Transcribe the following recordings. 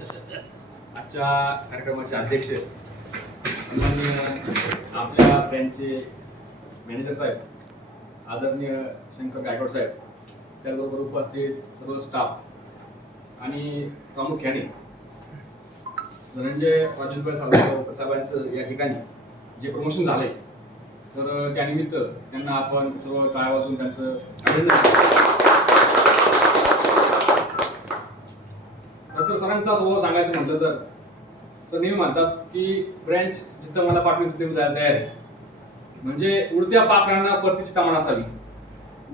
आजच्या कार्यक्रमाचे अध्यक्ष सन्माननीय आपल्या ब्रँचचे मॅनेजर साहेब आदरणीय शंकर गायकवाड साहेब त्याचबरोबर उपस्थित सर्व स्टाफ आणि प्रामुख्याने धनंजय राजेंद्र साहेब साहेबांचं या ठिकाणी जे प्रमोशन झालंय तर त्यानिमित्त त्यांना आपण सर्व टाळ्या वाजून त्यांचं अभिनंदन तर डॉक्टर सरांचा स्वभाव सांगायचं म्हटलं तर सर नेहमी म्हणतात की ब्रँच जिथं मला पाठवून तिथे मी जायला तयार आहे. म्हणजे उडत्या पाखरांना परतीची तामान असावी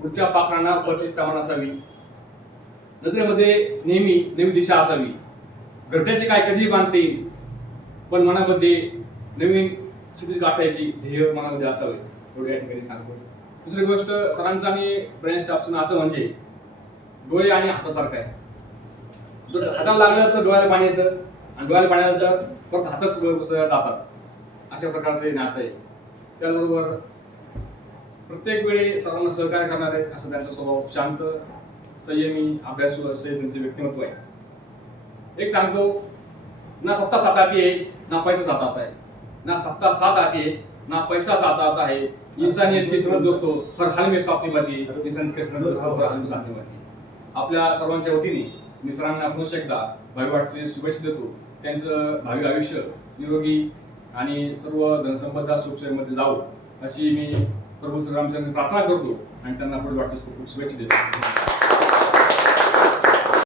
उडत्या पाखरांना परतीची तामान असावी नजरेमध्ये नेहमी नवी दिशा असावी. घरट्याचे काय कधीही बांधते येईल पण मनामध्ये नवीन क्षितिज गाठायची ध्येय मनामध्ये असावे. एवढं या ठिकाणी सांगतो. दुसरी गोष्ट सरांचं आणि ब्रँच स्टाफचं नातं म्हणजे डोळे आणि हातासारखं आहे. जर हाताला लागलं तर डोळ्याला पाणी येतं आणि डोळ्याला पाणी आलं तर फक्त हातच जातात. अशा प्रकारचे नातं आहे. त्याचबरोबर प्रत्येक वेळी सर्वांना सहकार्य करणारे असं त्यांचा स्वभाव शांत संयमी अभ्यासू असे त्यांचे व्यक्तिमत्व आहे. एक सांगतो ना सत्ता सात आती आहे ना पैसा सात आता आहे. ना सत्ता सात आती है ना पैसा साथ आता है इंसानियत की सनद दोस्तों हर हो, हाल में साथ निभाती है इंसान की सनद दोस्तों हर हो, हाल में साथ निभाती आपल्या सर्वांच्या वतीने मी सरांना पुन्हा एकदा भावी वाटचे शुभेच्छा देतो. त्यांचं भावी आयुष्य निरोगी आणि सर्व धनसंपदा सुखसोयीमध्ये जावं अशी मी प्रभू श्रीरामचंद्र प्रार्थना करतो आणि त्यांना पुढे वाटचे खूप खूप शुभेच्छा देतो.